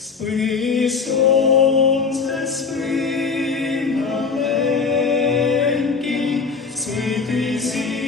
Спи, сонце, маленький, спи зі.